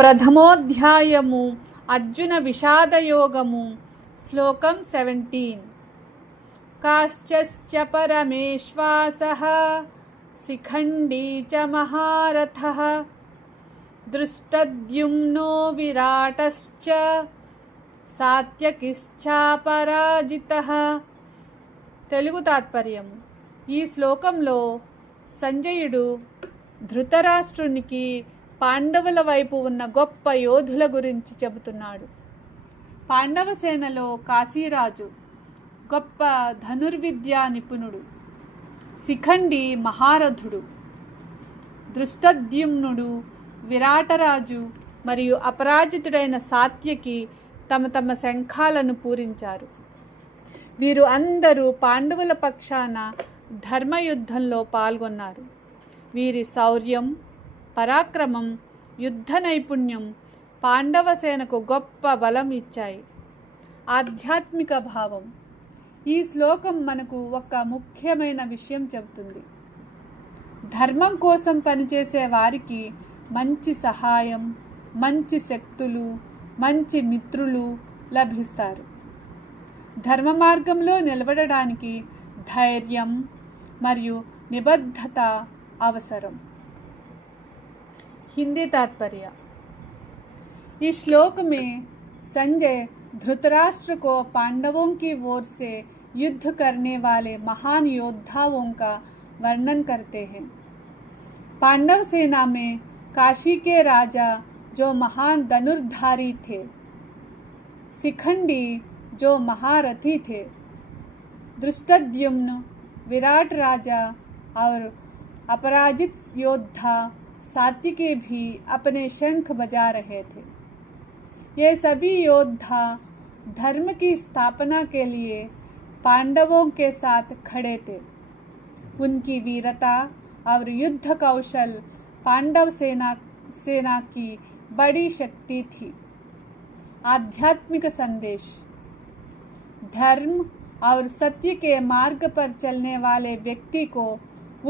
ప్రథమోధ్యాయము అర్జున విషాదయోగము. శ్లోకం 17. కాశ్చశ్చ పరమేశ్వాసః శిఖండీ చ మహారథః దృష్టద్యుమ్నో విరాటశ్చ సాత్యకిశ్చాపరాజితః. తెలుగు తాత్పర్యం. ఈ శ్లోకంలో సంజయుడు ధృతరాష్ట్రునికి పాండవుల వైపు ఉన్న గొప్ప యోధుల గురించి చెబుతున్నాడు. పాండవ సేనలో కాశీరాజు గొప్ప ధనుర్విద్యా నిపుణుడు, శిఖండి మహారథుడు, దృష్టద్యుమ్నుడు విరాటరాజు మరియు అపరాజితుడైన సాత్యకి తమ తమ శంఖాలను పూరించారు. వీరు అందరూ పాండవుల పక్షాన ధర్మయుద్ధంలో పాల్గొన్నారు. వీరి శౌర్యం, పరాక్రమం, యుద్ధ నైపుణ్యం పాండవ సేనకు గొప్ప బలం ఇచ్చాయి. ఆధ్యాత్మిక భావం. ఈ శ్లోకం మనకు ఒక ముఖ్యమైన విషయం చెబుతుంది. ధర్మం కోసం పనిచేసే వారికి మంచి సహాయం, మంచి శక్తులు, మంచి మిత్రులు లభిస్తారు. ధర్మ మార్గంలో నిలబడడానికి ధైర్యం మరియు నిబద్ధత అవసరం. हिंदी तात्पर्य. इस श्लोक में संजय धृतराष्ट्र को पांडवों की ओर से युद्ध करने वाले महान योद्धाओं का वर्णन करते हैं. पांडव सेना में काशी के राजा जो महान धनुर्धारी थे, शिखंडी जो महारथी थे, दृष्टद्युम्न विराट राजा और अपराजित योद्धा सात्विकी भी अपने शंख बजा रहे थे. ये सभी योद्धा धर्म की स्थापना के लिए पांडवों के साथ खड़े थे. उनकी वीरता और युद्ध कौशल पांडव सेना की बड़ी शक्ति थी. आध्यात्मिक संदेश. धर्म और सत्य के मार्ग पर चलने वाले व्यक्ति को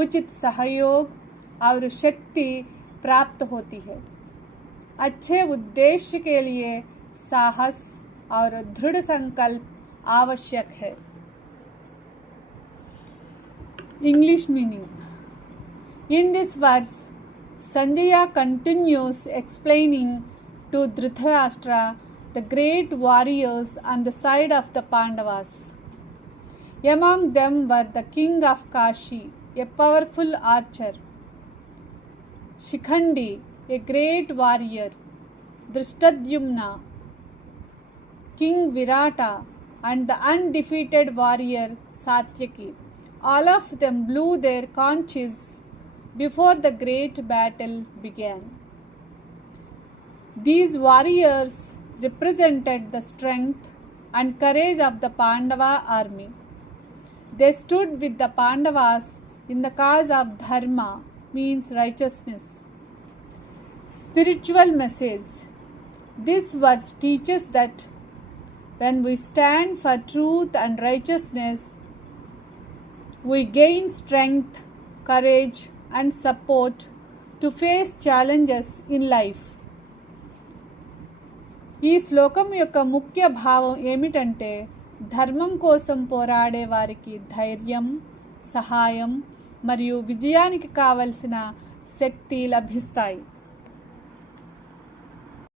उचित सहयोग और शक्ति प्राप्त होती है. अच्छे उद्देश्य के लिए साहस और दृढ़ संकल्प आवश्यक है. English meaning. In this verse, Sanjaya continues explaining to Dhritarashtra the great warriors on the side of the Pandavas. Among them were the king of Kashi, a powerful archer; Shikhandi, a great warrior; Drishtadyumna, King Virata, and the undefeated warrior Satyaki. All of them blew their conches before the great battle began. These warriors represented the strength and courage of the Pandava army. They stood with the Pandavas in the cause of dharma, means righteousness. Spiritual message. This verse teaches that when we stand for truth and righteousness, we gain strength, courage, and support to face challenges in life. ఈ శ్లోకం యొక్క ముఖ్య భావం ఏమిటంటే, ధర్మం కోసం పోరాడే వారికి ధైర్యం, సహాయం మరియు విజయానికి కావలసిన శక్తి లభిస్తాయి.